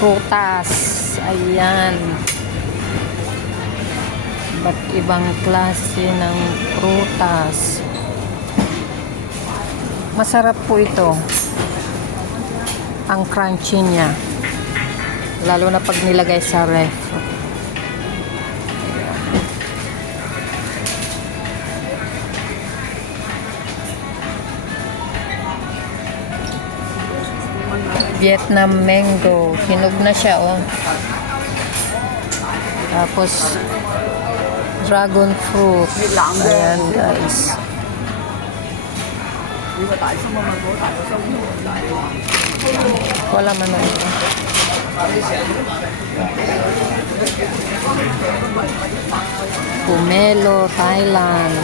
prutas. Ayan. Iba't ibang klase ng prutas. Masarap po ito. Ang crunchy niya. Lalo na pag nilagay sa ref. Vietnam mango. Hinog na siya, oh. Tapos, dragon fruit. Ayan, guys. Wala man na ito. Pomelo, Thailand.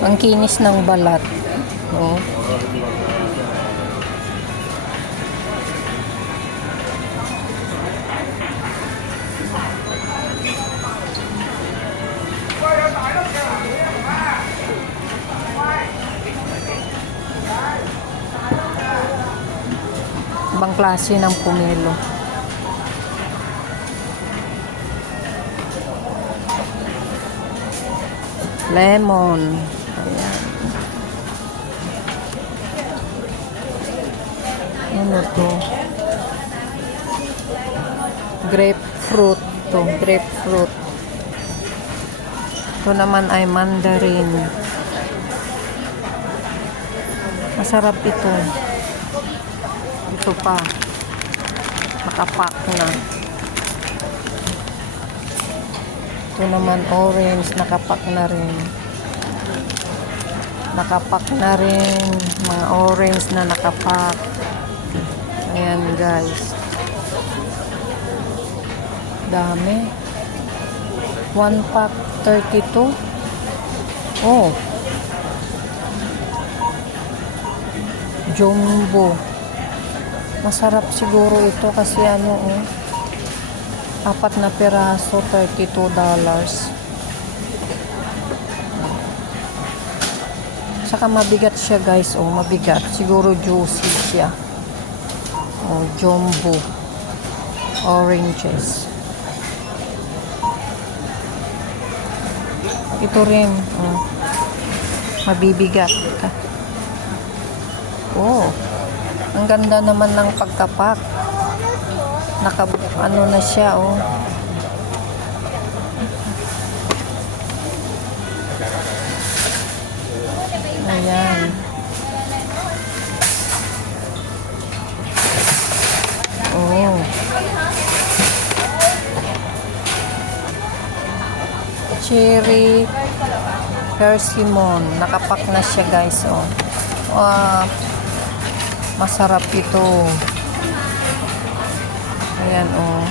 Ang kinis ng balat. Oh. Ibang klase ng pomelo. Lemon. Ayan. Ano to? Grapefruit to. Grapefruit. Ito naman ay mandarin. Masarap ito. Ito pa. Nakapack na. Ito naman orange. Nakapack na rin. Nakapack na rin. Mga orange na nakapack. Ayan, guys. Dami. 1 pack 32. Oh. Jumbo. Masarap siguro ito kasi ano, oh. 4 na piraso, $32. Saka mabigat siya, guys, oh. Mabigat. Siguro juicy siya. Oh, jumbo. Oranges. Ito rin, oh. Mabibigat. Oh. Ang ganda naman ng pagkapak. Ano na siya, oh. Ayan. Oh. Cherry persimmon. Nakapak na siya, guys, oh. Masarap ito. Ayan, oh.